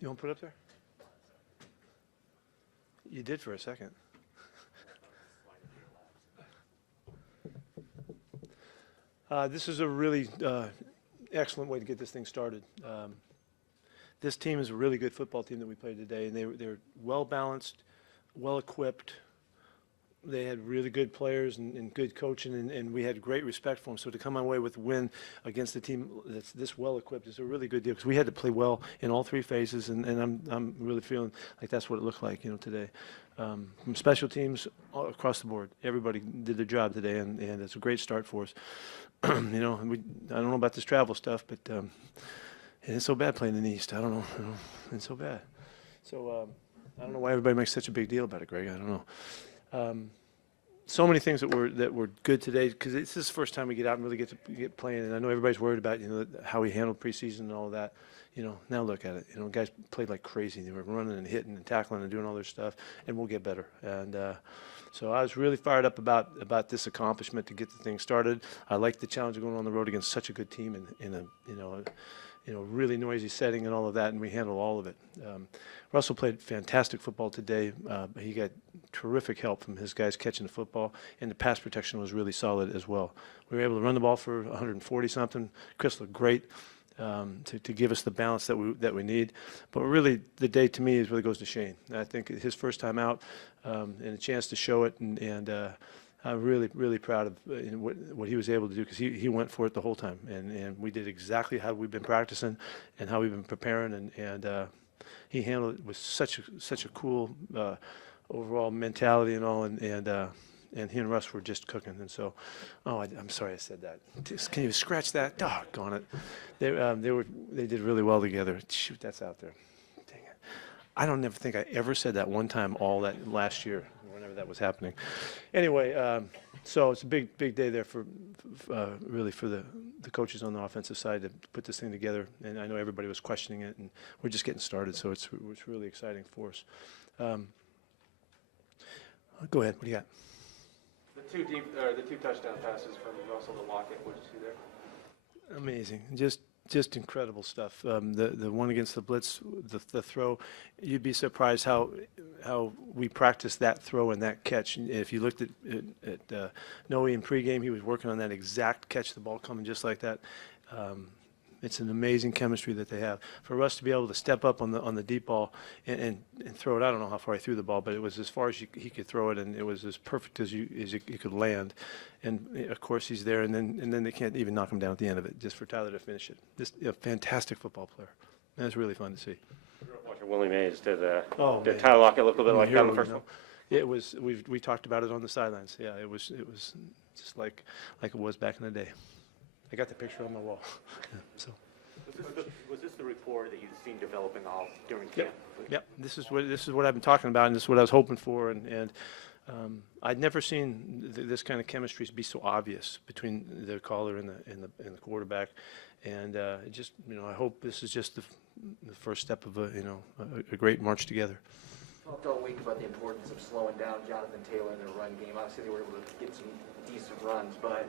You want to put it up there? You did for a second. This is a really excellent way to get this thing started. This team is a really good football team that we played today, and they're well-balanced, well-equipped. They had really good players and good coaching, and we had great respect for them. So to come away with a win against a team that's this well-equipped is a really good deal, because we had to play well in all three phases, and I'm really feeling like that's what it looked like, today. From special teams all across the board, everybody did their job today, and it's a great start for us. I don't know about this travel stuff, but it's so bad playing in the East. I don't know, it's so bad. So I don't know why everybody makes such a big deal about it, Greg. I don't know. So many things that were good today, because this is the first time we get out and really get playing. And I know everybody's worried about how we handled preseason and all of that. Now look at it. Guys played like crazy. They were running and hitting and tackling and doing all their stuff, and we'll get better. And so I was really fired up about this accomplishment to get the thing started. I like the challenge of going on the road against such a good team in a really noisy setting and all of that, and we handled all of it. Russell played fantastic football today. He got terrific help from his guys catching the football, and the pass protection was really solid as well. We were able to run the ball for 140-something. Chris looked great to give us the balance that we need. But really, the day to me really goes to Shane. I think his first time out and a chance to show it, and I'm really, really proud of what he was able to do, because he went for it the whole time, and we did exactly how we've been practicing and how we've been preparing, and he handled it with such a cool overall mentality and all, and he and Russ were just cooking. And so, I'm sorry I said that. Can you scratch that? Doggone it. They did really well together. Shoot, that's out there. Dang it. I don't ever think I ever said that one time all that last year, whenever that was happening. Anyway, so it's a big day there for really for the coaches on the offensive side to put this thing together. And I know everybody was questioning it, and we're just getting started, so it's really exciting for us. Go ahead. What do you got? The two touchdown passes from Russell to Lockett. What did you see there? Amazing. Just incredible stuff. The one against the blitz, the throw, you'd be surprised how we practiced that throw and that catch. And if you looked at Noe in pregame, he was working on that exact catch, the ball coming just like that. It's an amazing chemistry that they have. For Russ to be able to step up on the deep ball and throw it, I don't know how far he threw the ball, but it was as far as he could throw it, and it was as perfect as it could land. And of course he's there, and then they can't even knock him down at the end of it, just for Tyler to finish it. Just a fantastic football player. And it's really fun to see. Watching Willie Mays, did man. Tyler Lockett look a little bit like that on the first one? It was. We talked about it on the sidelines. Yeah, it was just like it was back in the day. I got the picture on my wall. So. Was this the rapport that you've seen developing all during camp? Yep. This is what I've been talking about, and this is what I was hoping for. And I'd never seen this kind of chemistry be so obvious between the caller and the quarterback. And it just, I hope this is just the first step of a great march together. Talked all week about the importance of slowing down Jonathan Taylor in their run game. Obviously, they were able to get some decent runs, but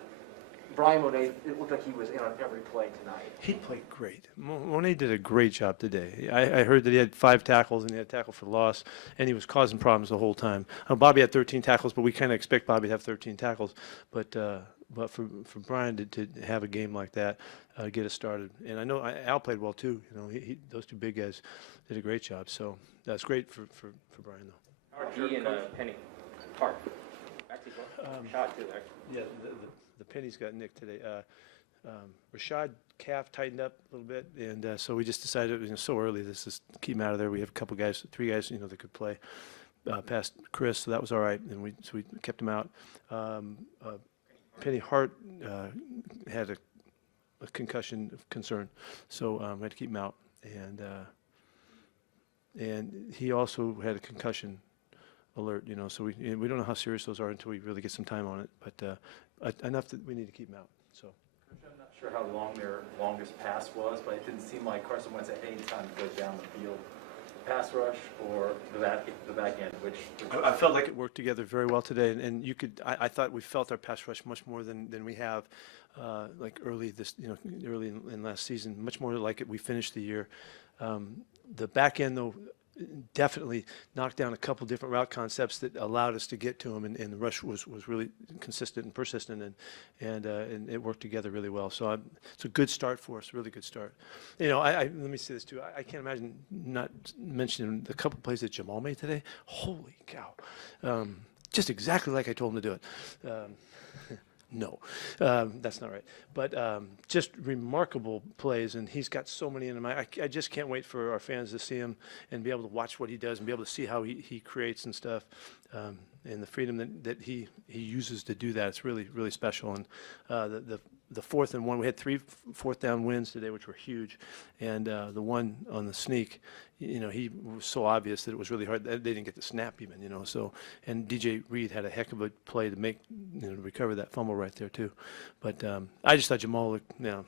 Brian Monet, it looked like he was in on every play tonight. He played great. Monet did a great job today. I heard that he had 5 tackles and he had a tackle for loss, and he was causing problems the whole time. Bobby had 13 tackles, but we kind of expect Bobby to have 13 tackles. But for Brian to have a game like that, get us started. And I know Al played well too. Those two big guys did a great job. So that's great for Brian though. How are he and Penny? Hard. Actually, shot too there. Yeah. The pennies got nicked today. Rashad calf tightened up a little bit, and so we just decided, so early, this is keep him out of there. We have a couple guys, 3 guys, that could play past Chris, so that was all right, and we kept him out. Penny Hart had a concussion concern, so we had to keep him out, and he also had a concussion alert, so we don't know how serious those are until we really get some time on it, but enough that we need to keep them out. So. I'm not sure how long their longest pass was, but it didn't seem like Carson Wentz at any time to go down the field, pass rush or the back end, which I felt like it worked together very well today, and you could. I thought we felt our pass rush much more than we have, like early in last season, much more like it. We finished the year. The back end, though, definitely knocked down a couple different route concepts that allowed us to get to him, and the rush was really consistent and persistent, and it worked together really well. So it's a good start for us, really good start. You know, let me say this too. I can't imagine not mentioning the couple plays that Jamal made today. Holy cow. Just exactly like I told him to do it. No, that's not right. But just remarkable plays, and he's got so many in him. I just can't wait for our fans to see him and be able to watch what he does and be able to see how he creates and stuff, and the freedom that he uses to do that. It's really, really special. And the 4th and 1, we had 3 fourth down wins today, which were huge. And the one on the sneak, you know, he was so obvious that it was really hard. They didn't get the snap even, you know. So, and DJ Reed had a heck of a play to make, you know, to recover that fumble right there too. But I just thought Jamal looked, you know,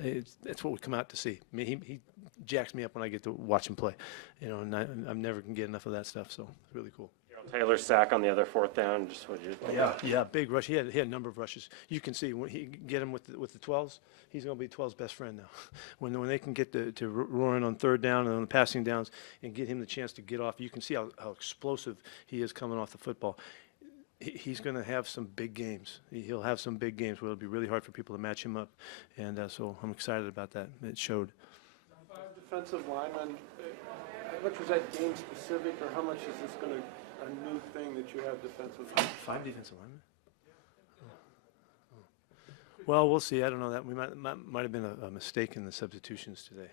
it's what we come out to see. I mean, he jacks me up when I get to watch him play, you know, and I'm never gonna get enough of that stuff. So it's really cool. Taylor's sack on the other 4th down, just what you. Yeah, big rush. He had a number of rushes. You can see when he get him with the 12s, he's going to be 12's best friend now. When they can get to roaring on 3rd down and on the passing downs and get him the chance to get off, you can see how explosive he is coming off the football. He's going to have some big games. He'll have some big games where it'll be really hard for people to match him up, and so I'm excited about that. It showed. 5 defensive linemen. How much was that game specific, or how much is this going to a new thing that you have defensively? 5 defensive linemen? Well, we'll see. I don't know that. We might have been a mistake in the substitutions today.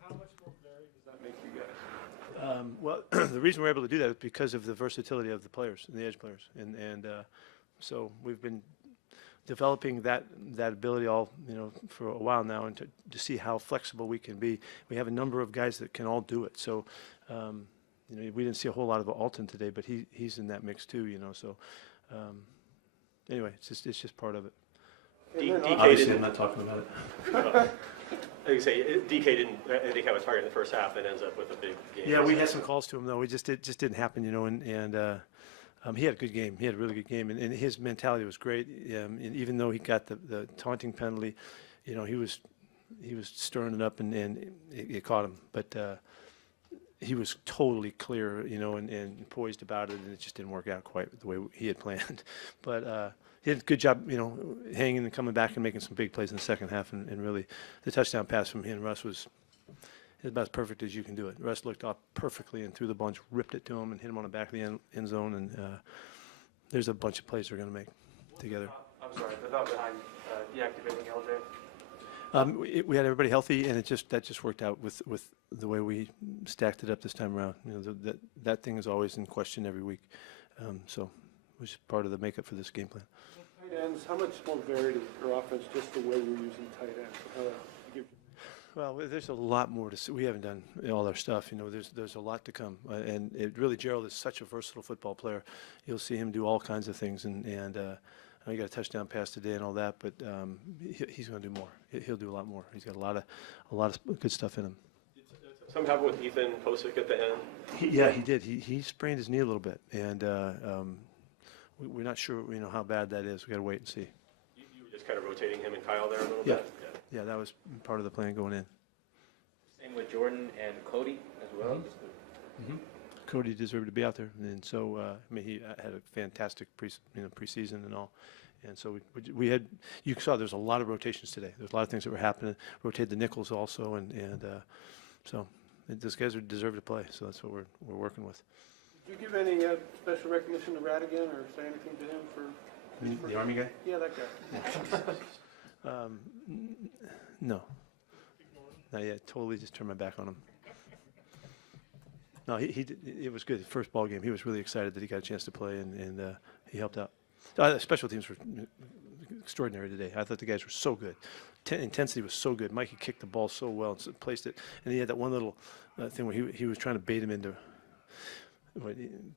How much more varied does that make you guys? Well, the reason we're able to do that is because of the versatility of the players and the edge players, and so we've been developing that ability all, you know, for a while now, and to see how flexible we can be. We have a number of guys that can all do it. So. You know, we didn't see a whole lot of Alton today, but he's in that mix too, you know. So anyway, it's just part of it. DK didn't. I'm not talking about it. Like you say, DK didn't, I think, have a target in the first half that ends up with a big game. Yeah, we had some calls to him though. It just didn't happen, you know. And he had a good game. He had a really good game, and his mentality was great. And even though he got the taunting penalty, you know, he was stirring it up, and it caught him. But he was totally clear, you know, and poised about it, and it just didn't work out quite the way he had planned. But he did a good job, you know, hanging and coming back and making some big plays in the second half, and really the touchdown pass from him and Russ was about as perfect as you can do it. Russ looked off perfectly and threw the bunch, ripped it to him, and hit him on the back of the end zone, and there's a bunch of plays they're going to make together. I'm sorry, the thought behind deactivating LJ? We had everybody healthy, and that just worked out with the way we stacked it up this time around. You know, that thing is always in question every week, so it was part of the makeup for this game plan. Tight ends, how much more varied is your offense just the way you're using tight ends? Well, there's a lot more to see. We haven't done all our stuff. You know, there's a lot to come, and Gerald is such a versatile football player. You'll see him do all kinds of things, and he got a touchdown pass today and all that, but he's going to do more. He'll do a lot more. He's got a lot of good stuff in him. Something happened with Ethan Posick at the end. He did. He sprained his knee a little bit, and we're not sure, you know, how bad that is. We got to wait and see. You were just kind of rotating him and Kyle there a little bit. Yeah, that was part of the plan going in. Same with Jordan and Cody as well. Mm-hmm. Cody deserved to be out there, and so I mean, he had a fantastic preseason and all, and so we had, you saw there's a lot of rotations today. There's a lot of things that were happening. Rotated the nickels also, and so these guys deserve to play. So that's what we're working with. Did you give any special recognition to Radigan or say anything to him for the Army guy? Yeah, that guy. No, not yet. Totally just turned my back on him. No, it was good. First ball game, he was really excited that he got a chance to play, and he helped out. Special teams were extraordinary today. I thought the guys were so good. Intensity was so good. Mikey kicked the ball so well and placed it, and he had that one little thing where he was trying to bait him into,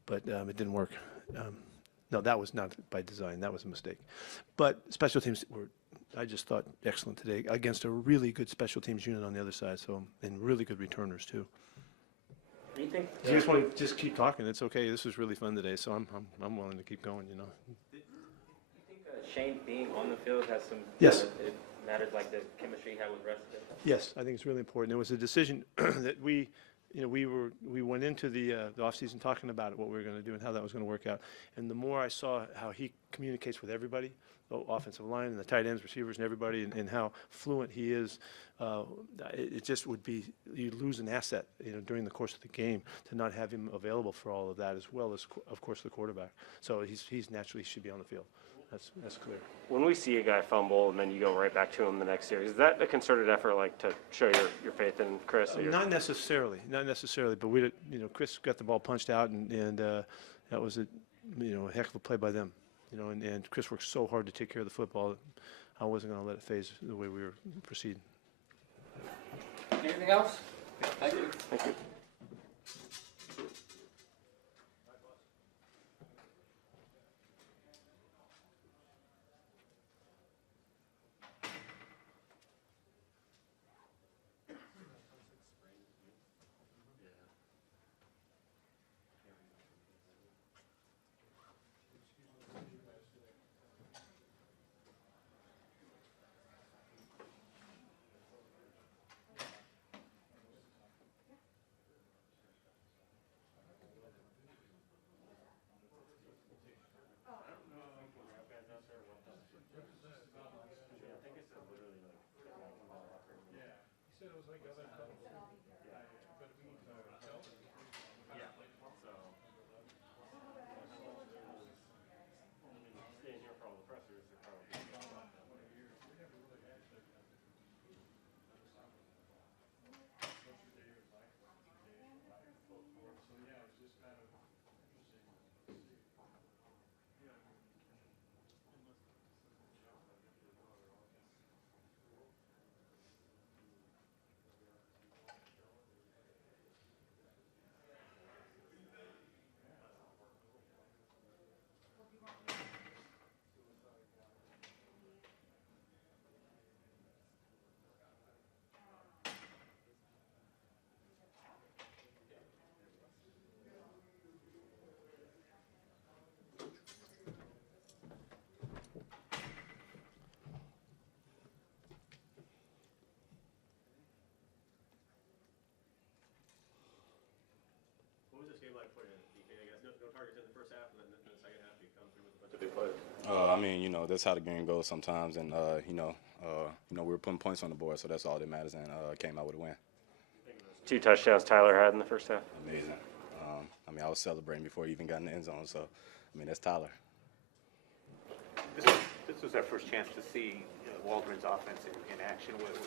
but it didn't work. No, that was not by design. That was a mistake. But special teams were, I just thought, excellent today against a really good special teams unit on the other side. So, and really good returners too. Do you think? You just want to just keep talking. It's okay. This was really fun today, so I'm willing to keep going. You know. Do you think Shane being on the field has some? Yes. matters like the chemistry you had with Russ today? Yes, I think it's really important. It was a decision that we went into the offseason talking about it, what we were going to do and how that was going to work out. And the more I saw how he communicates with everybody, the offensive line and the tight ends, receivers, and everybody, and how fluent he is, it just would be, you lose an asset, during the course of the game to not have him available for all of that, as well as, of course, the quarterback. So he's naturally should be on the field. That's clear. When we see a guy fumble and then you go right back to him the next series, is that a concerted effort, like to show your faith in Chris? Not necessarily, but we, Chris got the ball punched out, and that was a heck of a play by them, and Chris worked so hard to take care of the football that I wasn't going to let it phase the way we were proceeding. Anything else? Thank you. Thank you. What was this game like for you, DK? I guess no targets in the first half, and then in the second half you come through with a bunch of big plays. That's how the game goes sometimes, and we were putting points on the board, so that's all that matters, and came out with a win. 2 touchdowns Tyler had in the first half. Amazing. I was celebrating before he even got in the end zone, so that's Tyler. This was our first chance to see Waldron's offense in action. Was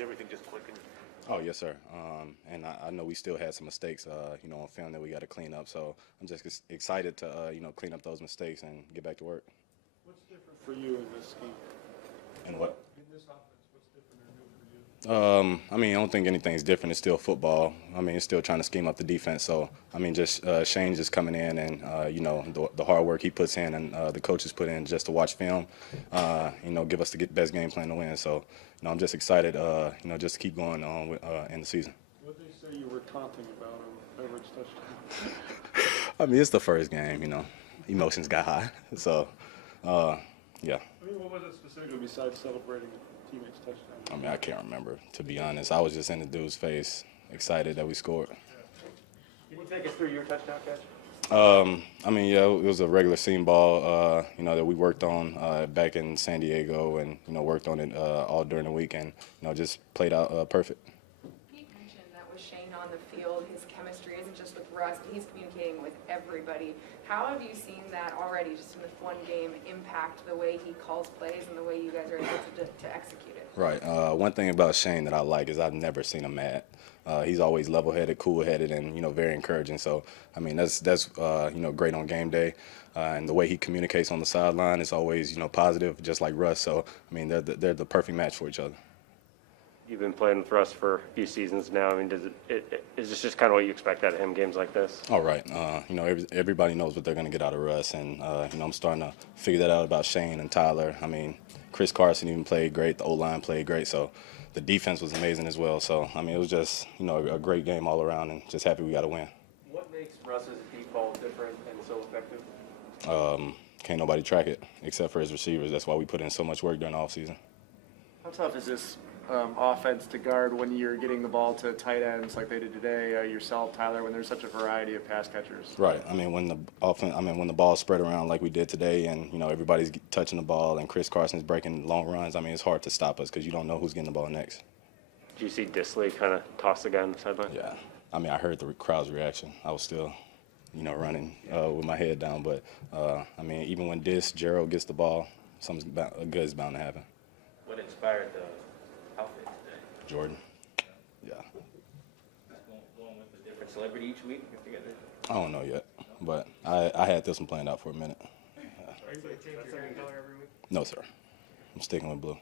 everything just clicking? Oh, yes, sir. And I know we still had some mistakes, on film that we got to clean up. So I'm just excited to, clean up those mistakes and get back to work. What's different for you in this scheme? And what? In this offense, what's different or new for you? I don't think anything's different. It's still football. It's still trying to scheme up the defense. So, just Shane just coming in and, the hard work he puts in and the coaches put in just to watch film, give us the best game plan to win. So, I'm just excited, just to keep going on in the season. What did they say you were taunting about on Everett's touchdown? It's the first game, emotions got high. So, yeah. What was it specifically besides celebrating a teammate's touchdown? I can't remember, to be honest. I was just in the dude's face, excited that we scored. Can you take us through your touchdown catch? It was a regular seam ball, that we worked on back in San Diego and, worked on it all during the week and, just played out perfect. Pete mentioned that with Shane on the field, his chemistry isn't just with Russ, but he's communicating with everybody. How have you seen that already just in this one game impact the way he calls plays and the way you guys are able to execute it? Right. One thing about Shane that I like is I've never seen him mad. He's always level-headed, cool-headed, and very encouraging. So, that's great on game day. And the way he communicates on the sideline is always positive, just like Russ. So, they're the perfect match for each other. You've been playing with Russ for a few seasons now. Is this just kind of what you expect out of him, games like this? All right. Everybody knows what they're going to get out of Russ, and I'm starting to figure that out about Shane and Tyler. Chris Carson even played great. The O-line played great. So the defense was amazing as well. So, it was just, a great game all around, and just happy we got a win. What makes Russ's deep ball different and so effective? Can't nobody track it except for his receivers. That's why we put in so much work during the offseason. How tough is this offense to guard when you're getting the ball to tight ends like they did today, yourself, Tyler, when there's such a variety of pass catchers? Right. I mean, when the ball's spread around like we did today, and everybody's touching the ball, and Chris Carson's breaking long runs. I mean, it's hard to stop us because you don't know who's getting the ball next. Did you see Disley kind of toss the guy on the sideline? Yeah. I mean, I heard the crowd's reaction. I was still, running with my head down. But I mean, even when Gerald gets the ball, something good is bound to happen. What inspired the outfit today? Jordan. Yeah. Going with a different celebrity each week together? I don't know yet, but I had this one planned out for a minute. Are you going to change your hair color every week? No, sir. I'm sticking with blue.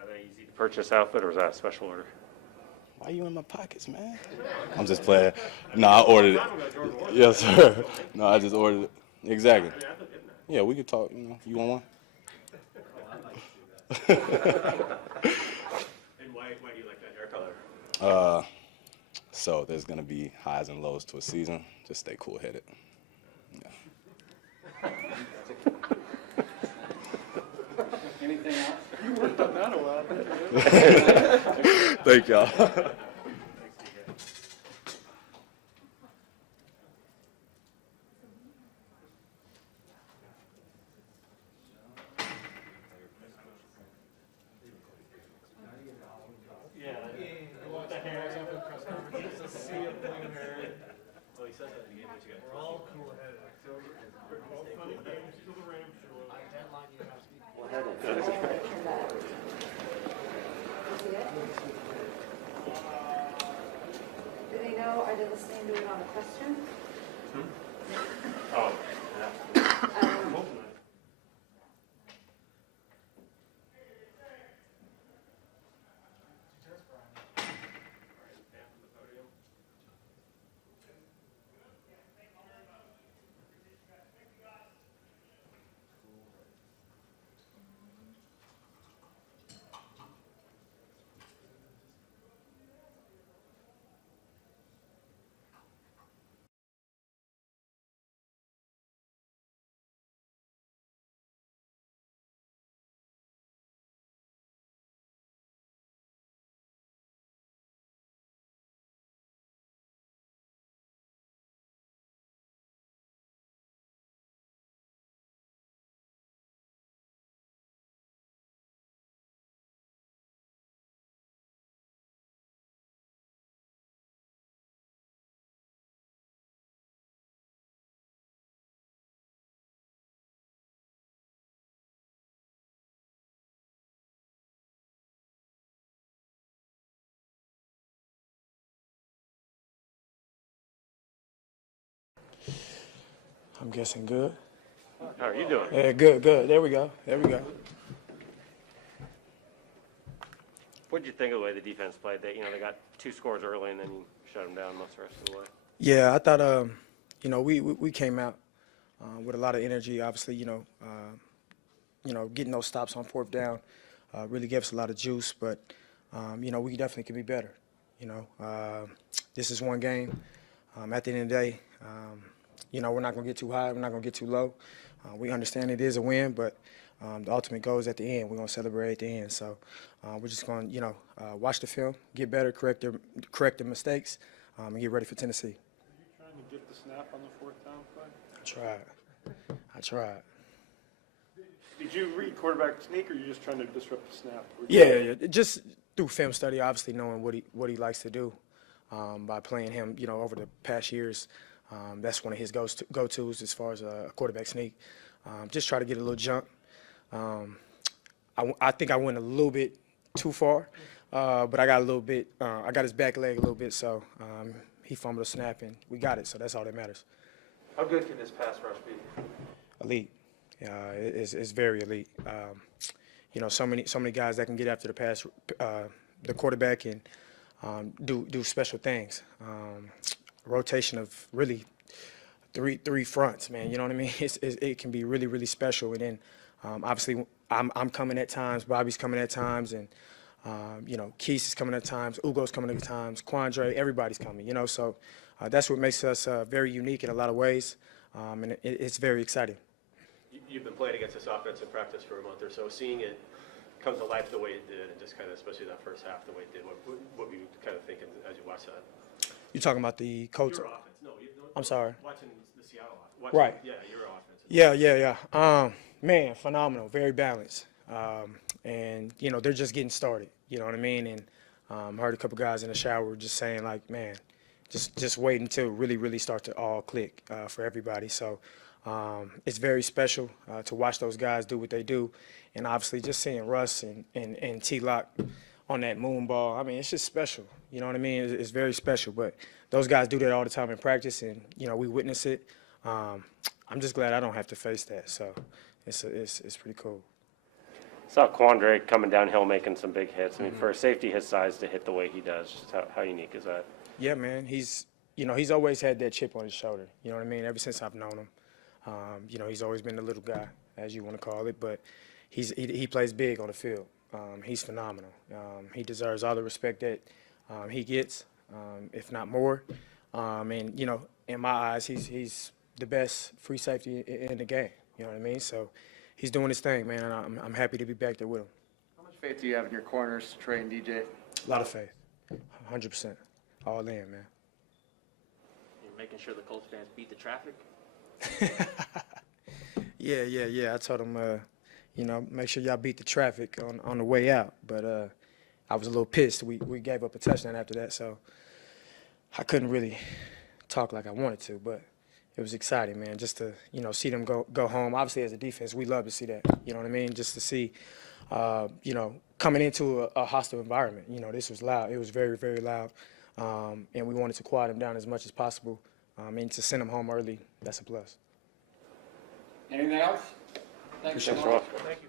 Are they easy to purchase outfit, or is that a special order? Why are you in my pockets, man? I'm just playing. No, I ordered it. Yes, sir. No, I just ordered it. Exactly. Yeah, we could talk. You want one? And why do you like that hair color? So there's gonna be highs and lows to a season. Just stay cool-headed. Yeah. Anything else? You worked on that a while, didn't you? Thank y'all. Well, he says that in the game, but you got We're all cool-headed. All fun and games till the Rams show up. Do they know, are they listening to it on a question? Oh, yeah. I'm guessing good. How are you doing? Yeah, good. There we go. What did you think of the way the defense played? They got 2 scores early, and then you shut them down most of the rest of the way. Yeah, I thought, we came out with a lot of energy. Obviously, getting those stops on 4th down really gave us a lot of juice. But, we definitely can be better. This is one game. At the end of the day, we're not going to get too high. We're not going to get too low. We understand it is a win, but the ultimate goal is at the end. We're going to celebrate at the end. So we're just going to, watch the film, get better, correct the mistakes, and get ready for Tennessee. Are you trying to get the snap on the 4th down play? I tried. Did you read quarterback sneak, or are you just trying to disrupt the snap? Yeah, just through film study, obviously knowing what he likes to do by playing him, over the past years. That's one of his go-tos as far as a quarterback sneak. Just try to get a little jump. I think I went a little bit too far, but I got a little bit. I got his back leg a little bit, so he fumbled a snap, and we got it. So that's all that matters. How good can this pass rush be? Elite. It's very elite. So many guys that can get after the quarterback and do special things. Rotation of really three fronts, man. You know what I mean? It can be really, really special. And then obviously I'm coming at times, Bobby's coming at times, and Keith is coming at times, Ugo's coming at times, Quandre, everybody's coming. So that's what makes us very unique in a lot of ways, and it's very exciting. You've been playing against this offense in practice for a month or so. Seeing it come to life the way it did, and just kind of, especially that first half, the way it did? What were you kind of thinking as you watched that? You talking about the Colts? Your offense. No, I'm sorry. Watching the Seattle offense. Right. Yeah, your offense. Yeah. Man, phenomenal. Very balanced. And, you know, they're just getting started. You know what I mean? And heard a couple guys in the shower just saying, like, man, just wait until really, really start to all click for everybody. So it's very special to watch those guys do what they do. And obviously just seeing Russ and T-Lock on that moon ball, I mean, it's just special. You know what I mean? It's very special. But those guys do that all the time in practice, and, you know, we witness it. I'm just glad I don't have to face that. So it's pretty cool. Saw Quandre coming downhill making some big hits. I mean, for a safety his size to hit the way he does, just how unique is that? Yeah, man. He's always had that chip on his shoulder. You know what I mean? Ever since I've known him. You know, he's always been the little guy, as you want to call it. But he plays big on the field. He's phenomenal. He deserves all the respect that he gets, if not more. And, you know, in my eyes, he's the best free safety in the game. You know what I mean? So he's doing his thing, man, and I'm happy to be back there with him. How much faith do you have in your corners, Trey and DJ? A lot of faith, 100%. All in, man. You're making sure the Colts fans beat the traffic? Yeah. I told them, you know, make sure y'all beat the traffic on the way out. But I was a little pissed. We gave up a touchdown after that, so I couldn't really talk like I wanted to. But it was exciting, man, just to, you know, see them go home. Obviously, as a defense, we love to see that. You know what I mean? Just to see, you know, coming into a hostile environment. You know, this was loud. It was very, very loud. And we wanted to quiet them down as much as possible. And to send them home early, that's a plus. Anything else? Thanks so much. Thank you.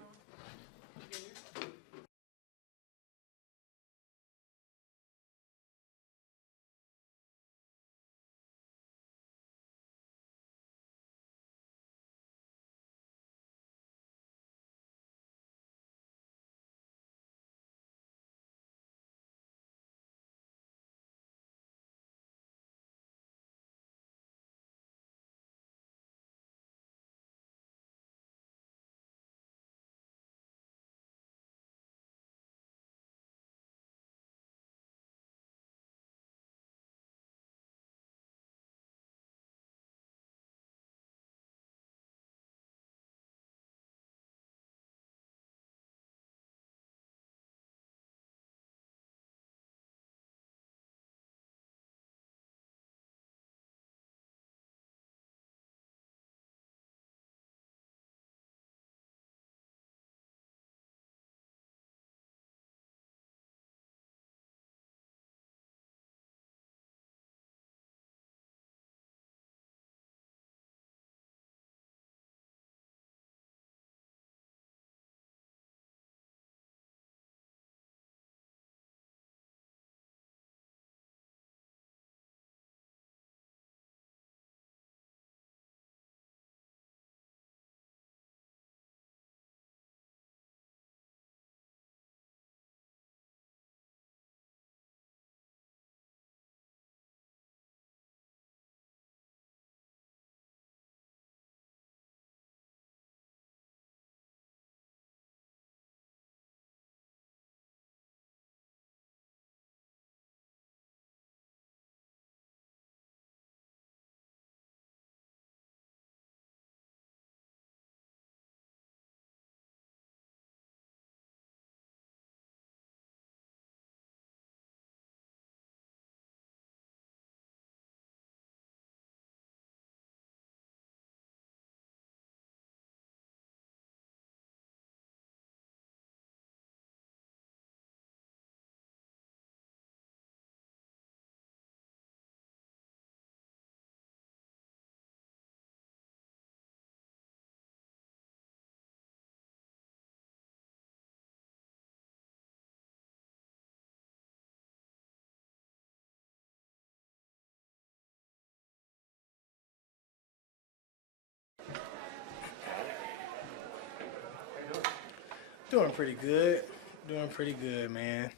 Doing pretty good. Doing pretty good, man.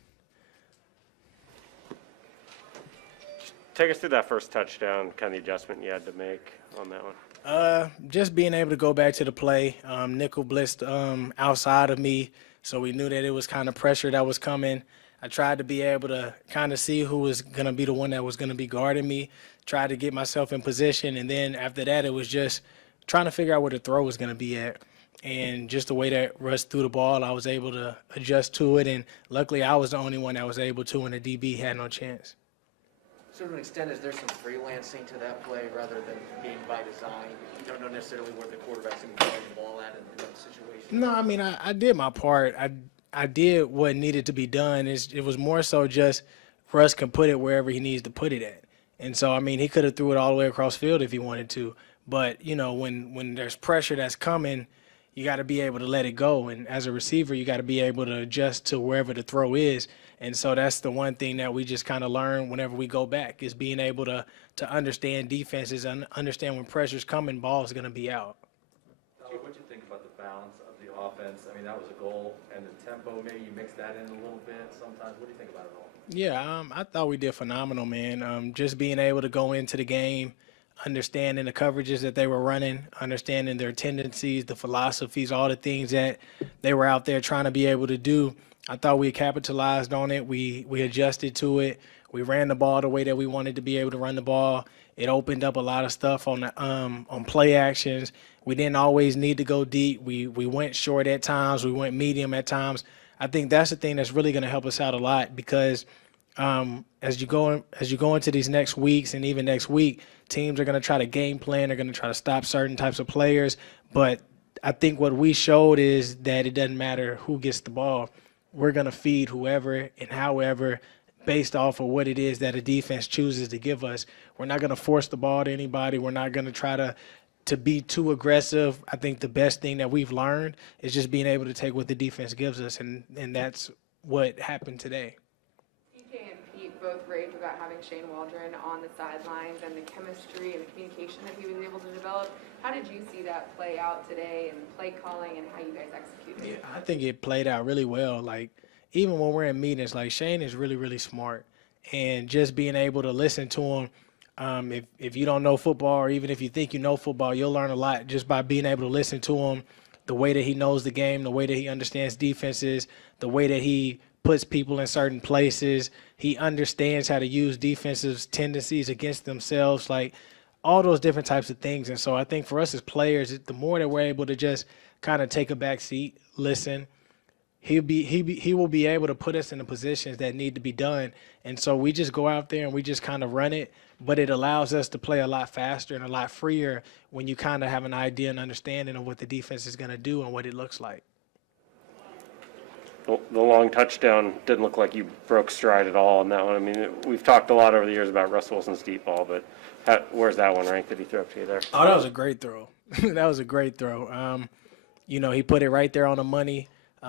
Take us through that first touchdown, kind of the adjustment you had to make on that one. Just being able to go back to the play. Nickel blitzed outside of me. So we knew that it was kind of pressure that was coming. I tried to be able to kind of see who was going to be the one that was going to be guarding me, tried to get myself in position, and then after that it was just trying to figure out where the throw was going to be at. And just the way that Russ threw the ball, I was able to adjust to it, and luckily I was the only one that was able to, and the DB had no chance. So to an extent, is there some freelancing to that play rather than game by design? You don't know necessarily where the quarterback's going to be throwing the ball at in that situation? No, I mean, I did my part. I did what needed to be done. It was more so just Russ can put it wherever he needs to put it at. And so, I mean, he could have threw it all the way across field if he wanted to. But, you know, when there's pressure that's coming, you got to be able to let it go. And as a receiver, you got to be able to adjust to wherever the throw is. And so that's the one thing that we just kind of learn whenever we go back is being able to understand defenses and understand when pressure's coming, ball's going to be out. What do you think about the balance of the offense? I mean, that was a goal, and the tempo, maybe you mix that in a little bit sometimes. What do you think about it all? Yeah, I thought we did phenomenal, man. Just being able to go into the game, understanding the coverages that they were running, understanding their tendencies, the philosophies, all the things that they were out there trying to be able to do. I thought we capitalized on it. We adjusted to it. We ran the ball the way that we wanted to be able to run the ball. It opened up a lot of stuff on play actions. We didn't always need to go deep. We went short at times. We went medium at times. I think that's the thing that's really going to help us out a lot because as you go into these next weeks and even next week, teams are going to try to game plan. They're going to try to stop certain types of players. But I think what we showed is that it doesn't matter who gets the ball. We're going to feed whoever and however based off of what it is that a defense chooses to give us. We're not going to force the ball to anybody. We're not going to try to be too aggressive. I think the best thing that we've learned is just being able to take what the defense gives us, and that's what happened today. TK and Pete both raved about having Shane Waldron on the sidelines and the chemistry and the communication that he was able to develop. How did you see that play out today and the play calling and how you guys executed? Yeah, I think it played out really well. Like, even when we're in meetings, like Shane is really, really smart. And just being able to listen to him, if you don't know football or even if you think you know football, you'll learn a lot just by being able to listen to him, the way that he knows the game, the way that he understands defenses, the way that he puts people in certain places. He understands how to use defensive tendencies against themselves, like all those different types of things. And so I think for us as players, the more that we're able to just kind of take a back seat, listen, he will be able to put us in the positions that need to be done. And so we just go out there and we just kind of run it, but it allows us to play a lot faster and a lot freer when you kind of have an idea and understanding of what the defense is going to do and what it looks like. The long touchdown didn't look like you broke stride at all on that one. I mean, we've talked a lot over the years about Russ Wilson's deep ball, but where's that one ranked that he threw up to you there? Oh, that was a great throw. That was a great throw. You know, he put it right there on the money.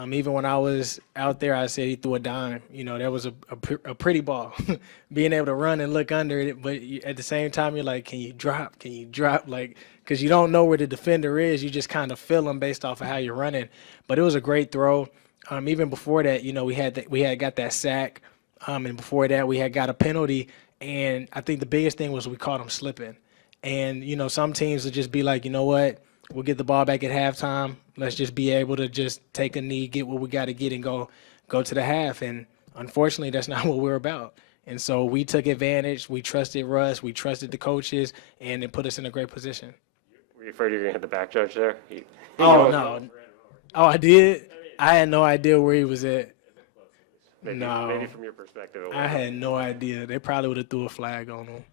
Even when I was out there, I said he threw a dime. You know, that was a pretty ball. Being able to run and look under it, but at the same time, you're like, can you drop? Can you drop? Like, because you don't know where the defender is. You just kind of feel him based off of how you're running. But it was a great throw. Even before that, you know, we had got that sack. And before that, we had got a penalty. And I think the biggest thing was we caught him slipping. And, you know, some teams would just be like, you know what? We'll get the ball back at halftime. Let's just be able to just take a knee, get what we got to get, and go to the half. And unfortunately, that's not what we're about. And so we took advantage. We trusted Russ. We trusted the coaches, and it put us in a great position. Were you afraid you were going to hit the back judge there? No. Oh, I did? I had no idea where he was at. Maybe from your perspective. I had no idea. They probably would have threw a flag on him.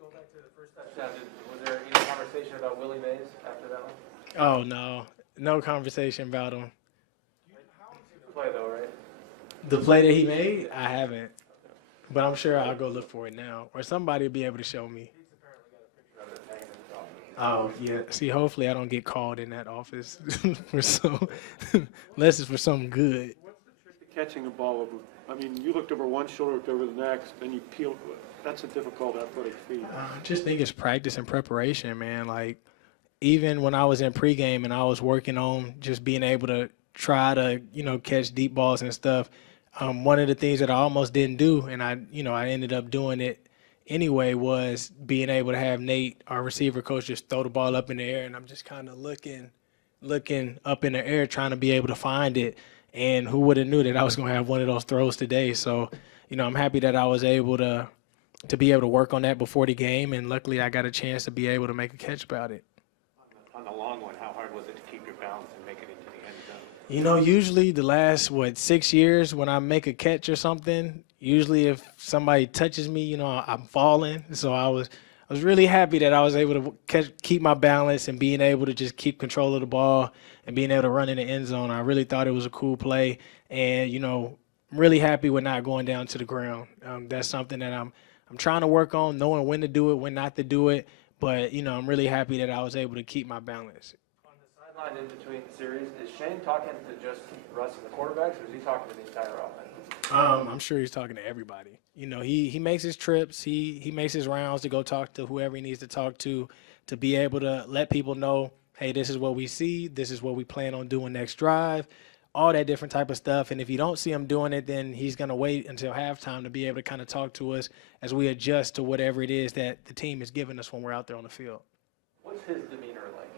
Going back to the first touchdown, was there any conversation about Willie Mays after that one? Oh, no. No conversation about him. The play, though, right? The play that he made, I haven't. But I'm sure I'll go look for it now. Or somebody will be able to show me. Oh, yeah. See, hopefully I don't get called in that office unless it's for something good. What's the trick to catching a ball over? I mean, you looked over one shoulder, looked over the next, then you peeled. That's a difficult athletic feat. I just think it's practice and preparation, man. Like, even when I was in pregame and I was working on just being able to try to, you know, catch deep balls and stuff, one of the things that I almost didn't do, and I ended up doing it anyway, was being able to have Nate, our receiver coach, just throw the ball up in the air, and I'm just kind of looking up in the air trying to be able to find it. And who would have knew that I was going to have one of those throws today? So, I'm happy that I was able to be able to work on that before the game, and luckily I got a chance to be able to make a catch about it. On the long one, how hard was it to keep your balance and make it into the end zone? Usually the last, 6 years when I make a catch or something, usually if somebody touches me, I'm falling. So I was really happy that I was able to keep my balance and being able to just keep control of the ball and being able to run in the end zone. I really thought it was a cool play, and I'm really happy with not going down to the ground. That's something that I'm trying to work on, knowing when to do it, when not to do it. But I'm really happy that I was able to keep my balance. On the sideline in between series, is Shane talking to just Russ and the quarterbacks, or is he talking to the entire offense? I'm sure he's talking to everybody. He makes his trips, he makes his rounds to go talk to whoever he needs to talk to be able to let people know, hey, this is what we see, this is what we plan on doing next drive, all that different type of stuff. And if you don't see him doing it, then he's going to wait until halftime to be able to kind of talk to us as we adjust to whatever it is that the team is giving us when we're out there on the field. What's his demeanor like?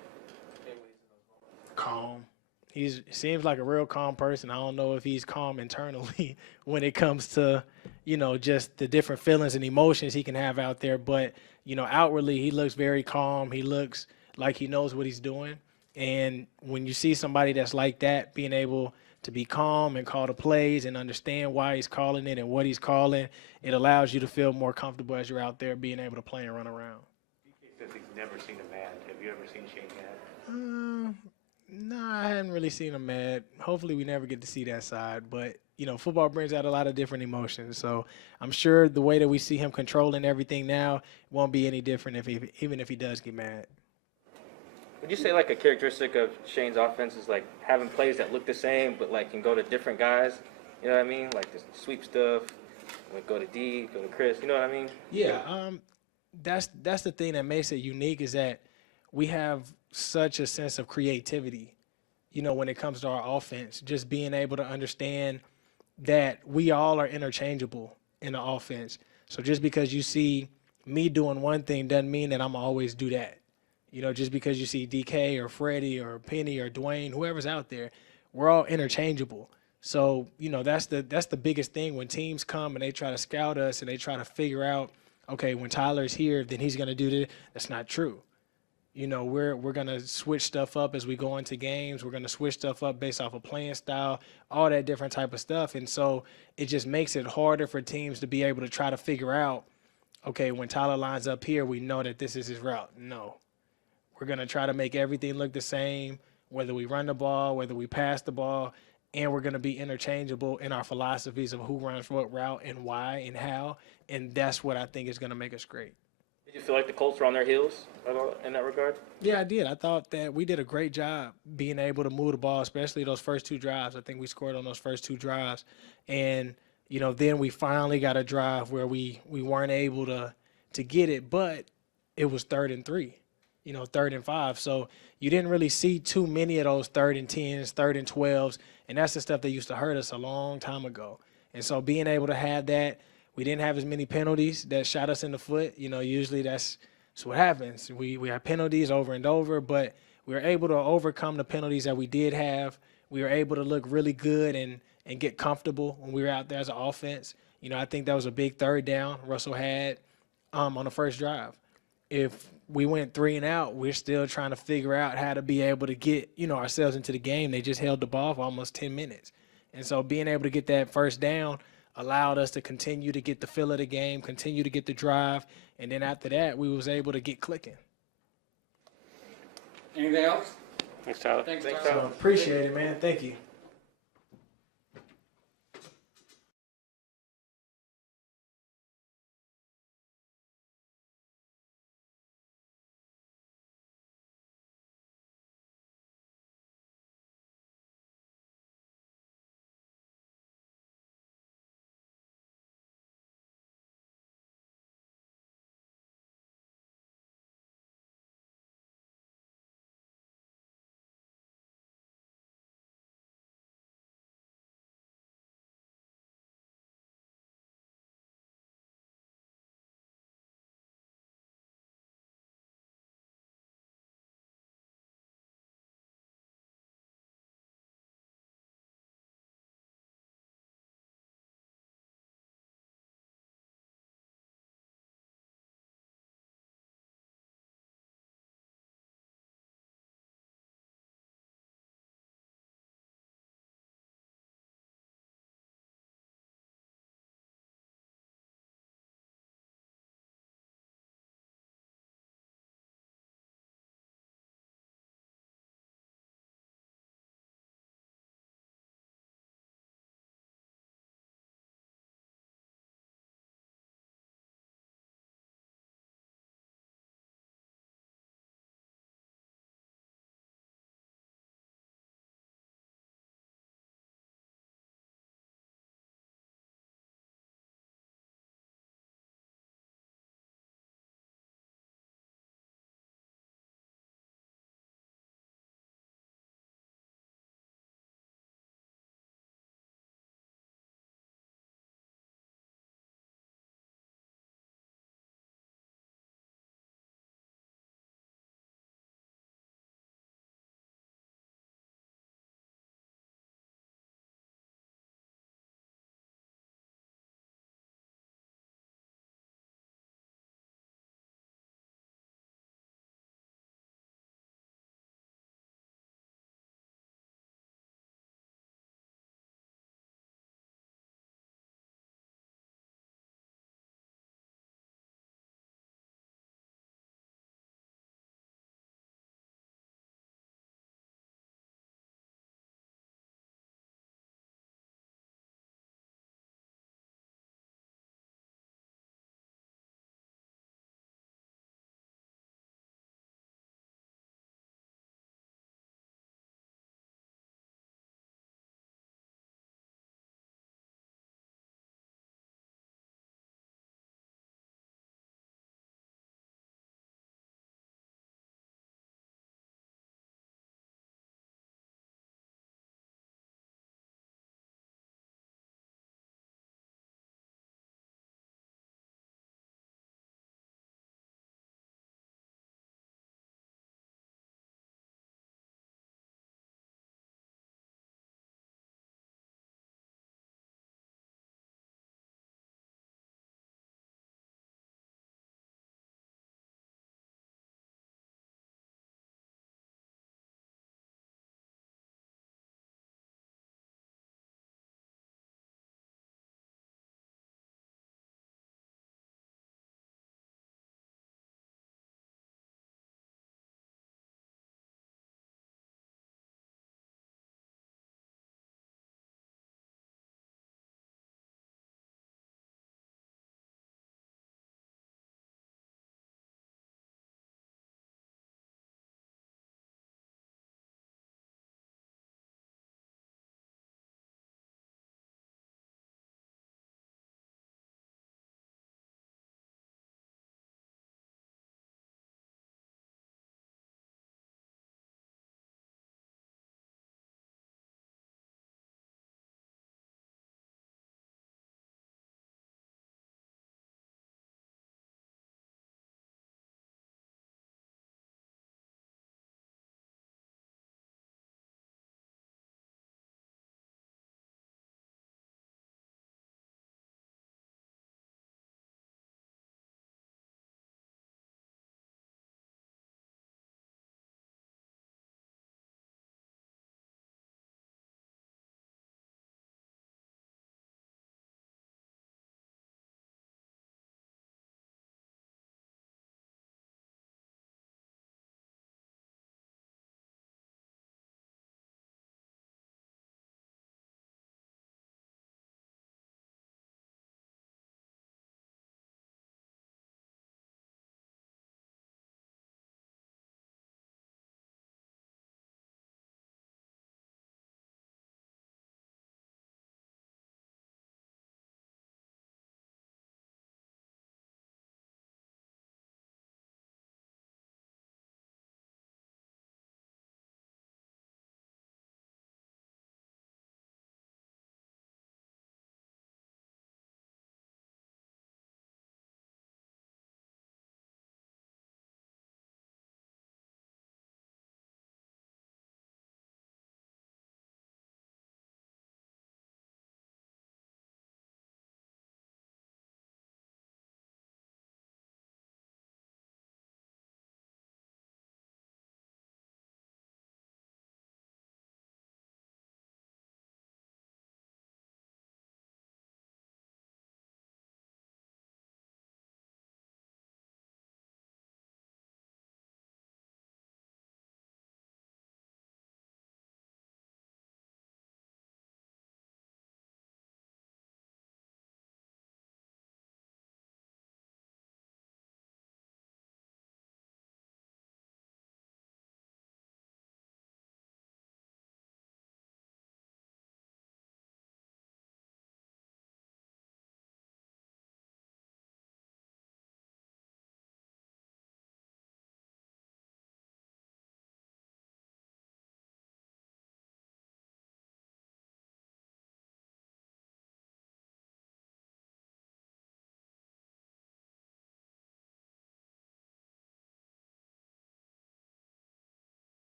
Calm. He seems like a real calm person. I don't know if he's calm internally when it comes to, just the different feelings and emotions he can have out there. But, outwardly he looks very calm. He looks like he knows what he's doing. And when you see somebody that's like that, being able to be calm and call the plays and understand why he's calling it and what he's calling, it allows you to feel more comfortable as you're out there being able to play and run around. DK says he's never seen him mad. Have you ever seen Shane mad? No, I hadn't really seen him mad. Hopefully we never get to see that side. But, football brings out a lot of different emotions. So I'm sure the way that we see him controlling everything now won't be any different even if he does get mad. Would you say like a characteristic of Shane's offense is like having plays that look the same, but like can go to different guys? You know what I mean? Like the sweep stuff, like go to D, go to Chris. You know what I mean? Yeah. That's the thing that makes it unique is that we have such a sense of creativity, when it comes to our offense. Just being able to understand that we all are interchangeable in the offense. So just because you see me doing one thing doesn't mean that I'm always do that. Just because you see DK or Freddie or Penny or Dwayne, whoever's out there, we're all interchangeable. So, that's the biggest thing when teams come and they try to scout us and they try to figure out, okay, when Tyler's here, then he's going to do this. That's not true. We're going to switch stuff up as we go into games. We're going to switch stuff up based off of playing style, all that different type of stuff. And so it just makes it harder for teams to be able to try to figure out, okay, when Tyler lines up here, we know that this is his route. No. We're going to try to make everything look the same, whether we run the ball, whether we pass the ball, and we're going to be interchangeable in our philosophies of who runs what route and why and how, and that's what I think is going to make us great. Did you feel like the Colts were on their heels in that regard? Yeah, I did. I thought that we did a great job being able to move the ball, especially those first two drives. I think we scored on those first two drives. And, then we finally got a drive where we weren't able to get it, but it was 3rd and 3. 3rd and 5. So you didn't really see too many of those 3rd and 10s, 3rd and 12s, and that's the stuff that used to hurt us a long time ago. And so being able to have that, we didn't have as many penalties that shot us in the foot. Usually that's what happens. We have penalties over and over, but we were able to overcome the penalties that we did have. We were able to look really good and get comfortable when we were out there as an offense. I think that was a big 3rd down Russell had on the first drive. If we went 3 and out, we're still trying to figure out how to be able to get, ourselves into the game. They just held the ball for almost 10 minutes. And so being able to get that first down allowed us to continue to get the feel of the game, continue to get the drive, and then after that, we was able to get clicking. Anything else? Thanks, Tyler. Thanks, So Tyler. appreciate it, man. Thank you.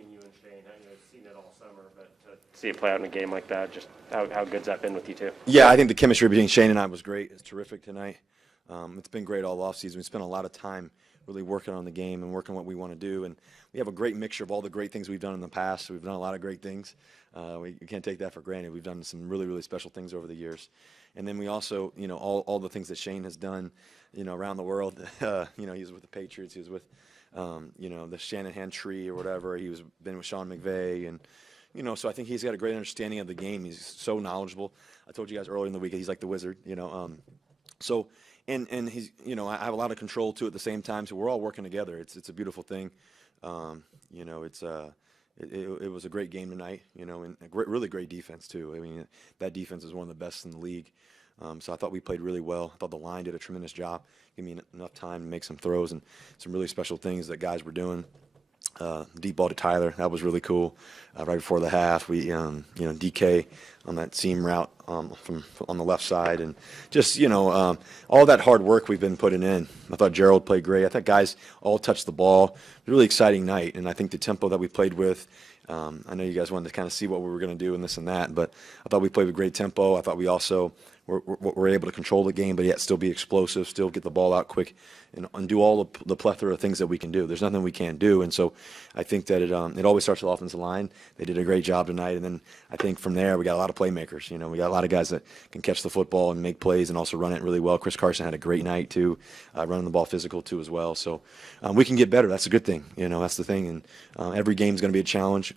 between you and Shane? Seen it all summer, but to see it play out in a game like that, just how good's that been with you two? Yeah, I think the chemistry between Shane and I was great. It's terrific tonight. It's been great all offseason. We spent a lot of time really working on the game and working on what we want to do. And we have a great mixture of all the great things we've done in the past. We've done a lot of great things. We can't take that for granted. We've done some really, really special things over the years. And then we also, all the things that Shane has done, around the world. He was with the Patriots. He was with, the Shanahan tree or whatever. Been with Sean McVay. And, so I think he's got a great understanding of the game. He's so knowledgeable. I told you guys earlier in the week, he's like the wizard, And he's, I have a lot of control too at the same time, so we're all working together. It's a beautiful thing. It was a great game tonight, and a really great defense too. I mean, that defense is one of the best in the league. So I thought we played really well. I thought the line did a tremendous job, gave me enough time to make some throws and some really special things that guys were doing. Deep ball to Tyler, that was really cool. Right before the half, we, DK on that seam route from on the left side, and just all that hard work we've been putting in. I thought Gerald played great. I thought guys all touched the ball. It was a really exciting night, and I think the tempo that we played with. I know you guys wanted to kind of see what we were going to do and this and that, but I thought we played with great tempo. I thought we also were able to control the game, but yet still be explosive, still get the ball out quick, and do all the plethora of things that we can do. There's nothing we can't do, and so I think that it always starts with the offensive line. They did a great job tonight, and then I think from there we got a lot of playmakers. We got a lot of guys that can catch the football and make plays and also run it really well. Chris Carson had a great night too, running the ball physical too as well. So we can get better. That's a good thing. That's the thing, and every game's going to be a challenge.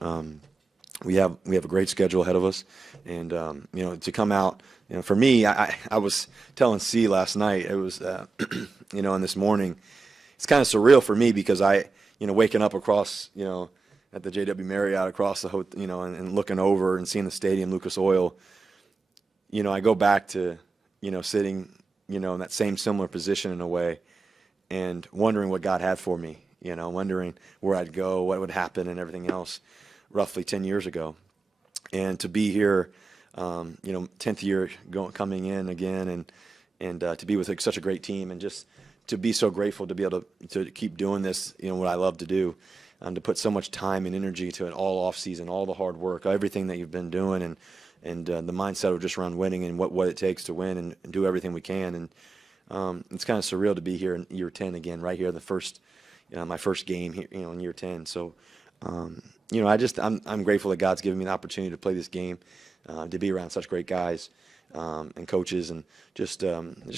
We have a great schedule ahead of us, and to come out. For me, I was telling C last night, it was, and this morning, it's kind of surreal for me because waking up across, at the JW Marriott across the hotel, and looking over and seeing the stadium, Lucas Oil, I go back to, sitting, in that same similar position in a way and wondering what God had for me, wondering where I'd go, what would happen and everything else roughly 10 years ago. And to be here, 10th year coming in again, and to be with such a great team, and just to be so grateful to be able to keep doing this, what I love to do, to put so much time and energy to it all off season, all the hard work, everything that you've been doing, and the mindset of just around winning and what it takes to win and do everything we can. And it's kind of surreal to be here in year 10 again, right here, the first, my first game here, in year 10. So, I'm grateful that God's given me the opportunity to play this game. To be around such great guys and coaches, and just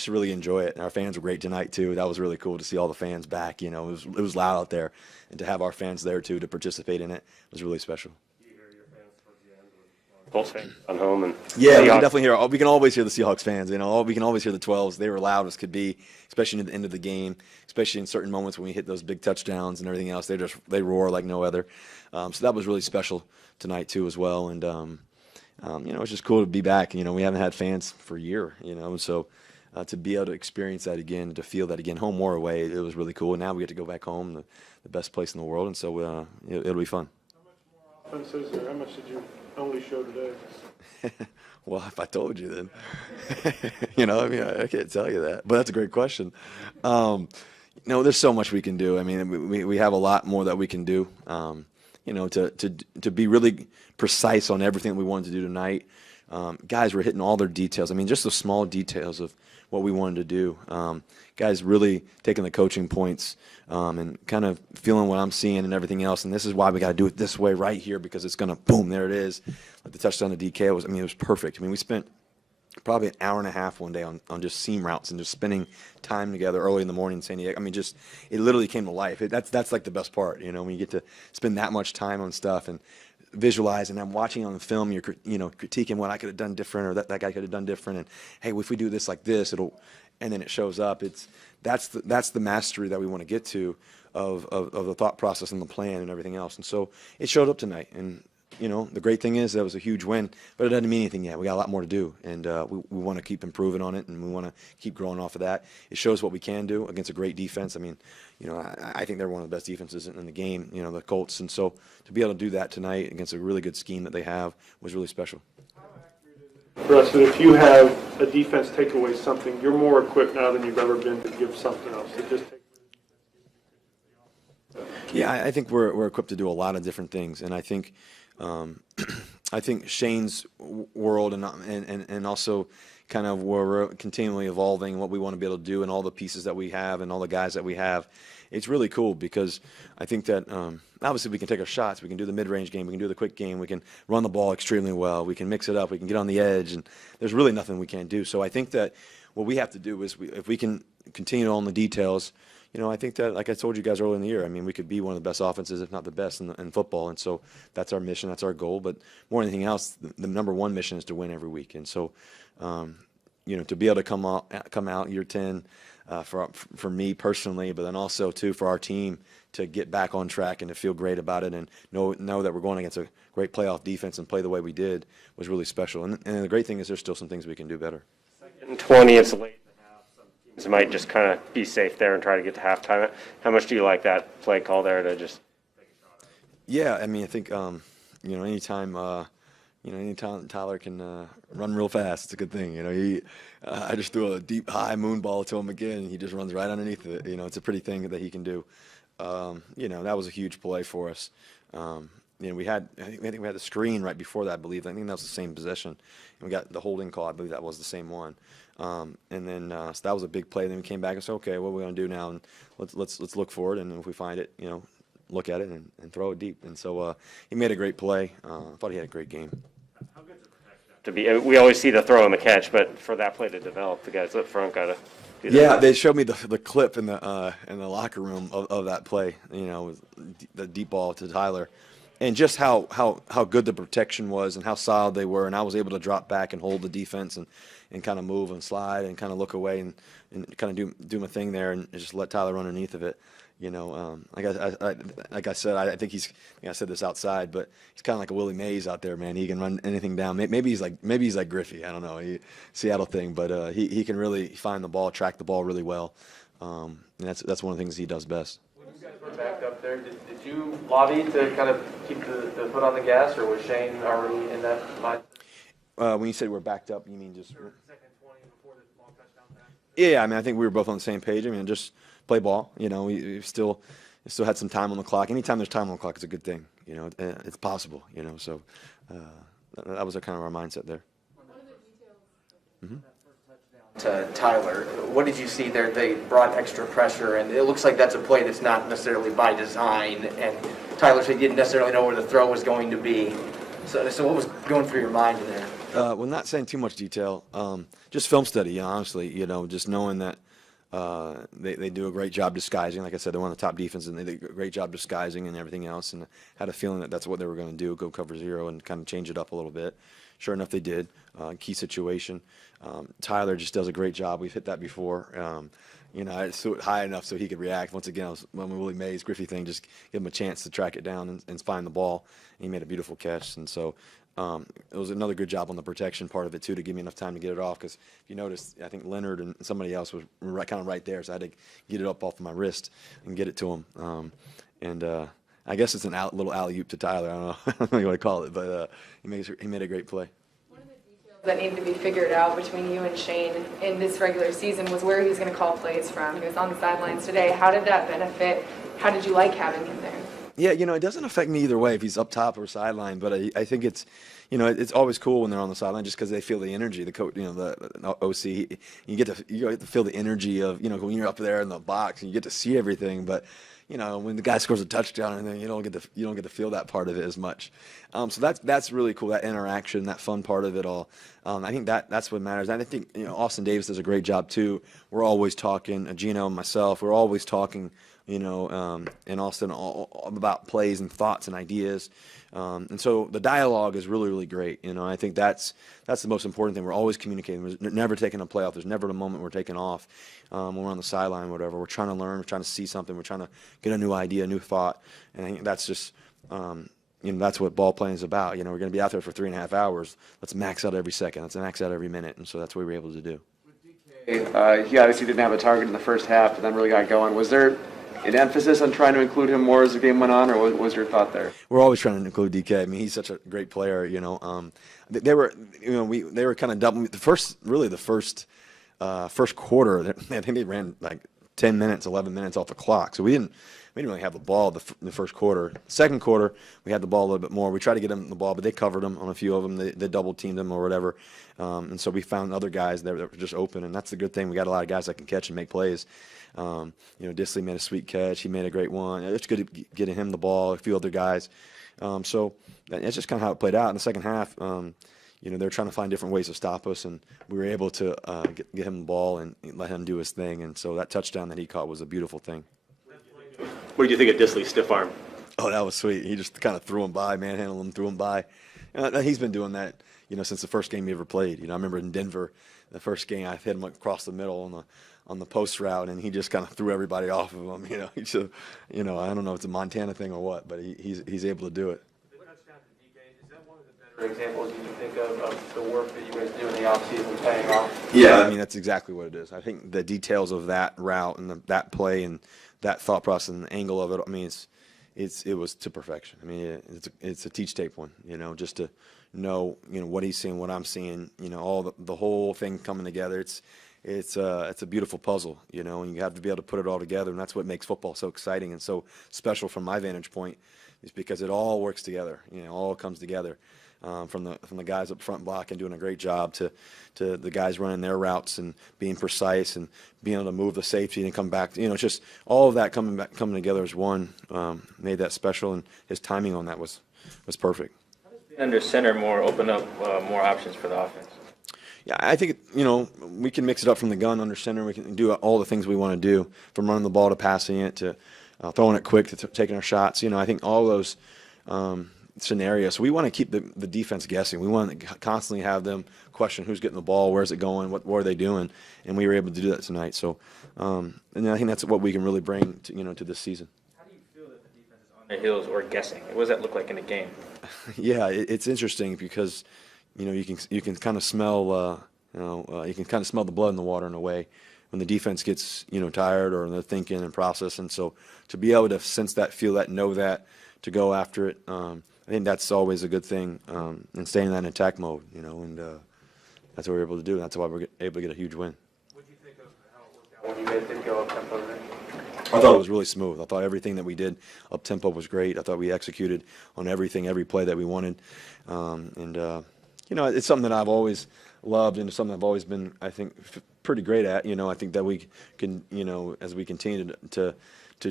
really enjoy it. And our fans were great tonight too. That was really cool to see all the fans back. It was loud out there, and to have our fans there too to participate in it was really special. Colts fans on home, and yeah, we can definitely hear. We can always hear the Seahawks fans. We can always hear the 12s. They were loud as could be, especially at the end of the game, especially in certain moments when we hit those big touchdowns and everything else. They roar like no other. So that was really special tonight too as well. And it's just cool to be back. We haven't had fans for a year, so to be able to experience that again, to feel that again, home or away, it was really cool. And now we get to go back home, the best place in the world, and so it'll be fun. How much more offense is there? How much did you only show today? Well, if I told you, then, I can't tell you that. But that's a great question. There's so much we can do. I mean, we have a lot more that we can do. To be really precise on everything we wanted to do tonight. Guys were hitting all their details. I mean, just the small details of what we wanted to do. Guys really taking the coaching points and kind of feeling what I'm seeing and everything else. And this is why we got to do it this way right here, because it's going to, boom, there it is. Like the touchdown to DK, it was perfect. I mean, we spent probably an hour and a half one day on just seam routes and just spending time together early in the morning in San Diego. I mean, just it literally came to life. That's like the best part, when you get to spend that much time on stuff and visualize. And I'm watching on the film, you're critiquing what I could have done different, or that guy could have done different. And hey, if we do this like this, and then it shows up. That's the mastery that we want to get to of the thought process and the plan and everything else. And so it showed up tonight. And the great thing is that was a huge win, but it doesn't mean anything yet. We got a lot more to do, and we want to keep improving on it, and we want to keep growing off of that. It shows what we can do against a great defense. I mean, I think they're one of the best defenses in the game, the Colts. And so to be able to do that tonight against a really good scheme that they have was really special. Russ, that if you have a defense take away something, you're more equipped now than you've ever been to give something else. Yeah, I think we're equipped to do a lot of different things, and I think I think Shane's world and also kind of where we're continually evolving what we want to be able to do and all the pieces that we have and all the guys that we have. It's really cool because I think that obviously we can take our shots, we can do the mid-range game, we can do the quick game, we can run the ball extremely well, we can mix it up, we can get on the edge, and there's really nothing we can't do. So I think that what we have to do is if we can continue on the details, I think that, like I told you guys earlier in the year, I mean, we could be one of the best offenses, if not the best in football. And so that's our mission, that's our goal. But more than anything else, the number one mission is to win every week. And so, to be able to come out year 10 for me personally, but then also too for our team to get back on track and to feel great about it and know that we're going against a great playoff defense and play the way we did was really special. And the great thing is there's still some things we can do better. In 20, it's late. Teams might just kind of be safe there and try to get to halftime. How much do you like that play call there to just? Yeah, I mean, I think anytime Tyler can run real fast, it's a good thing. I just threw a deep high moon ball to him again, and he just runs right underneath it. It's a pretty thing that he can do. That was a huge play for us. I think we had the screen right before that, I believe. I think that was the same possession. And we got the holding call. I believe that was the same one. So that was a big play. Then we came back and said, okay, what are we going to do now? And let's look for it. And if we find it, look at it and throw it deep. And so he made a great play. I thought he had a great game. How good's it to be? We always see the throw and the catch, but for that play to develop, the guys up front got to. Yeah, they showed me the clip in the locker room of that play. The deep ball to Tyler. And just how good the protection was and how solid they were. And I was able to drop back and hold the defense and kind of move and slide and kind of look away and kind of do my thing there and just let Tyler run underneath of it. Like I said, I think I said this outside, but he's kind of like a Willie Mays out there, man. He can run anything down. Maybe he's like Griffey. I don't know, Seattle thing, but he can really find the ball, track the ball really well. And that's one of the things he does best. When you guys were backed up there, did you lobby to kind of keep the foot on the gas, or was Shane already in that mindset? When you said we're backed up, you mean just second 20 before the long touchdown pass? Yeah, I mean, I think we were both on the same page. I mean, just play ball. We still had some time on the clock. Anytime there's time on the clock, it's a good thing. It's possible. So that was kind of our mindset there. To Tyler, what did you see there? They brought extra pressure, and it looks like that's a play that's not necessarily by design. And Tyler said he didn't necessarily know where the throw was going to be. So what was going through your mind in there? Well, not saying too much detail. Just film study, honestly. Just knowing that they do a great job disguising. Like I said, they're one of the top defenses, and they do a great job disguising and everything else. And had a feeling that that's what they were going to do, go cover zero and kind of change it up a little bit. Sure enough, they did. Key situation. Tyler just does a great job. We've hit that before. I threw it high enough so he could react. Once again, I was one of Willie Mays, Griffey thing, just give him a chance to track it down and find the ball. And he made a beautiful catch. And so it was another good job on the protection part of it, too, to give me enough time to get it off. Because if you notice, I think Leonard and somebody else was kind of right there. So I had to get it up off of my wrist and get it to him. I guess it's a little alley-oop to Tyler. I don't know what you want to call it. But he made a great play. That needed to be figured out between you and Shane in this regular season was where he was going to call plays from. He was on the sidelines today. How did that benefit? How did you like having him there? Yeah, it doesn't affect me either way if he's up top or sideline, but I think it's, it's always cool when they're on the sideline just because they feel the energy. The coach, the OC, you get to feel the energy of, when you're up there in the box and you get to see everything, but when the guy scores a touchdown and then you don't get to feel that part of it as much. So that's really cool, that interaction, that fun part of it all. I think that's what matters. And I think Austin Davis does a great job too. We're always talking, Gino and myself. We're always talking, and Austin all about plays and thoughts and ideas. And so the dialogue is really, really great. I think that's the most important thing. We're always communicating. We're never taking a play off. There's never a moment we're taking off when we're on the sideline or whatever. We're trying to learn. We're trying to see something. We're trying to get a new idea, a new thought. And I think that's just, that's what ball playing is about. We're going to be out there for 3.5 hours. Let's max out every second. Let's max out every minute. And so that's what we were able to do. He obviously didn't have a target in the first half, but then really got going. Was there an emphasis on trying to include him more as the game went on, or what was your thought there? We're always trying to include DK. I mean, he's such a great player. They were kind of double the first quarter. I think they ran like 10 minutes, 11 minutes off the clock. So we didn't we didn't really have the ball the first quarter. Second quarter, we had the ball a little bit more. We tried to get them the ball, but they covered them on a few of them. They double teamed them or whatever. And so we found other guys that were just open, and that's the good thing. We got a lot of guys that can catch and make plays. Disley made a sweet catch. He made a great one. It's good getting him the ball, a few other guys. So that's just kind of how it played out in the second half. They're trying to find different ways to stop us, and we were able to get him the ball and let him do his thing. And so that touchdown that he caught was a beautiful thing. What did you think of Disley's stiff arm? Oh, that was sweet. He just kind of threw him by, manhandled him, threw him by. He's been doing that, since the first game he ever played. I remember in Denver, the first game I hit him across the middle on the post route, and he just kind of threw everybody off of him. I don't know if it's a Montana thing or what, but he's able to do it. Examples you think of the work that you guys do in the offseason paying off? Yeah, that's exactly what it is. I think the details of that route and that play and that thought process and the angle of it, it was to perfection. It's a teach tape one, just to know, what he's seeing, what I'm seeing, all the whole thing coming together. It's a beautiful puzzle, and you have to be able to put it all together, and that's what makes football so exciting and so special from my vantage point, is because it all works together, all comes together. From the guys up front blocking, doing a great job, to the guys running their routes and being precise and being able to move the safety and come back. It's just all of that coming together as one made that special, and his timing on that was perfect. Under center more open up more options for the offense. Yeah, I think we can mix it up from the gun under center. We can do all the things we want to do, from running the ball to passing it to throwing it quick to taking our shots. I think all those scenarios. So we want to keep the defense guessing. We want to constantly have them question who's getting the ball, where's it going, what are they doing, and we were able to do that tonight. So, and I think that's what we can really bring to this season. How do you feel that the defense is on their heels or guessing? What does that look like in a game? Yeah, it's interesting because you can kind of smell you can kind of smell the blood in the water in a way when the defense gets tired or they're thinking and processing. So to be able to sense that, feel that, know that, to go after it. I think that's always a good thing, and staying in that attack mode, and that's what we're able to do. That's why we're able to get a huge win. What do you think of how it worked out when you guys did go up tempo there? I thought it was really smooth. I thought everything that we did up tempo was great. I thought we executed on everything, every play that we wanted, it's something that I've always loved and something I've always been, I think, pretty great at. I think that we can, as we continue to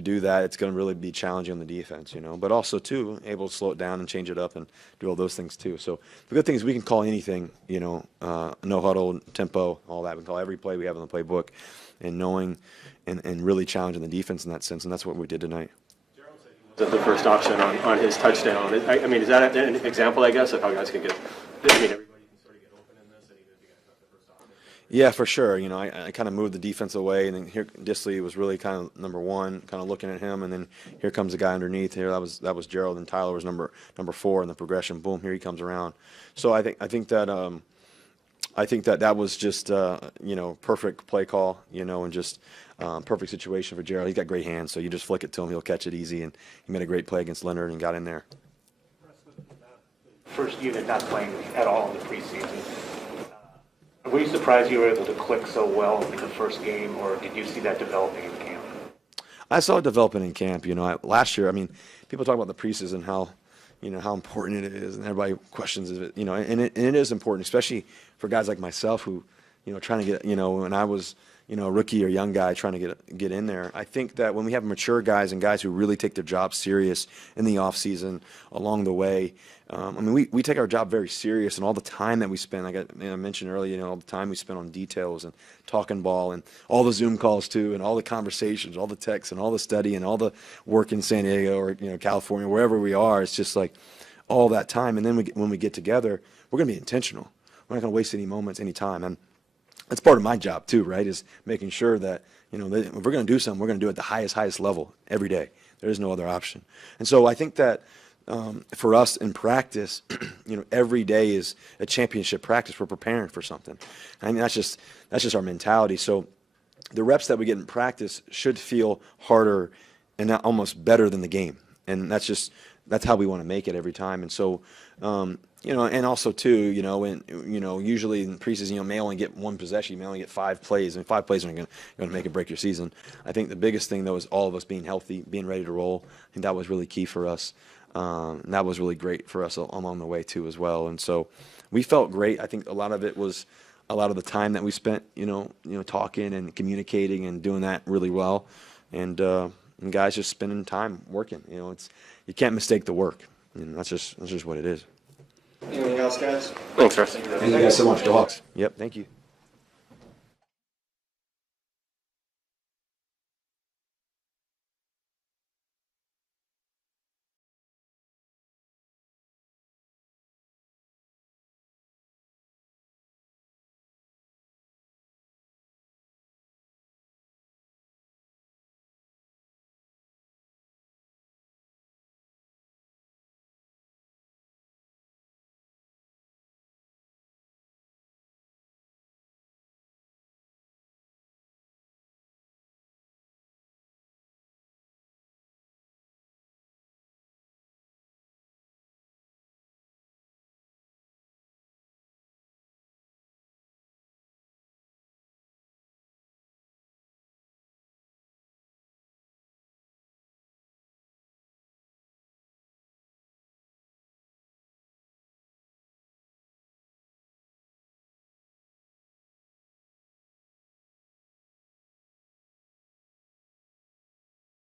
do that, it's going to really be challenging on the defense, but also too able to slow it down and change it up and do all those things too. So the good thing is we can call anything, no huddle, tempo, all that. We can call every play we have in the playbook, and knowing and really challenging the defense in that sense, and that's what we did tonight. The first option on his touchdown. Is that an example, I guess, of how guys can get? Everybody can sort of get open in this, and even if you guys got the first option. Yeah, for sure. I kind of moved the defense away, and then here Disley was really kind of number one, kind of looking at him, and then here comes the guy underneath. Here that was Gerald, and Tyler was number 4 in the progression. Boom, here he comes around. So I think that was just perfect play call, and just perfect situation for Gerald. He's got great hands, so you just flick it to him, he'll catch it easy, and he made a great play against Leonard and got in there. First unit not playing at all in the preseason. Were you surprised you were able to click so well in the first game, or did you see that developing in camp? I saw it developing in camp. Last year, people talk about the preseason, how important it is, and everybody questions it. And it is important, especially for guys like myself who, trying to get, when I was, a rookie or young guy trying to get in there. I think that when we have mature guys and guys who really take their job serious in the off season along the way, we take our job very serious, and all the time that we spend, like I mentioned earlier, all the time we spend on details and talking ball and all the Zoom calls too, and all the conversations, all the texts and all the study and all the work in San Diego or California, wherever we are. It's just like all that time, and then when we get together, we're going to be intentional. We're not going to waste any moments, any time, and that's part of my job too, right? Is making sure that if we're going to do something, we're going to do it at the highest level every day. There is no other option, and so I think that. For us in practice, every day is a championship practice. We're preparing for something. That's just our mentality. So the reps that we get in practice should feel harder and almost better than the game. And that's just that's how we want to make it every time. And so, and also too, usually in preseason, you may only get one possession, you may only get 5 plays, and 5 plays aren't going to make or break your season. I think the biggest thing though is all of us being healthy, being ready to roll. I think that was really key for us. And that was really great for us along the way too as well. And so we felt great. I think a lot of it was a lot of the time that we spent, talking and communicating and doing that really well. And guys just spending time working. You can't mistake the work. That's just what it is. Anything else, guys? Thanks, Russ. Thank you guys so much. Go Hawks. Yep, thank you.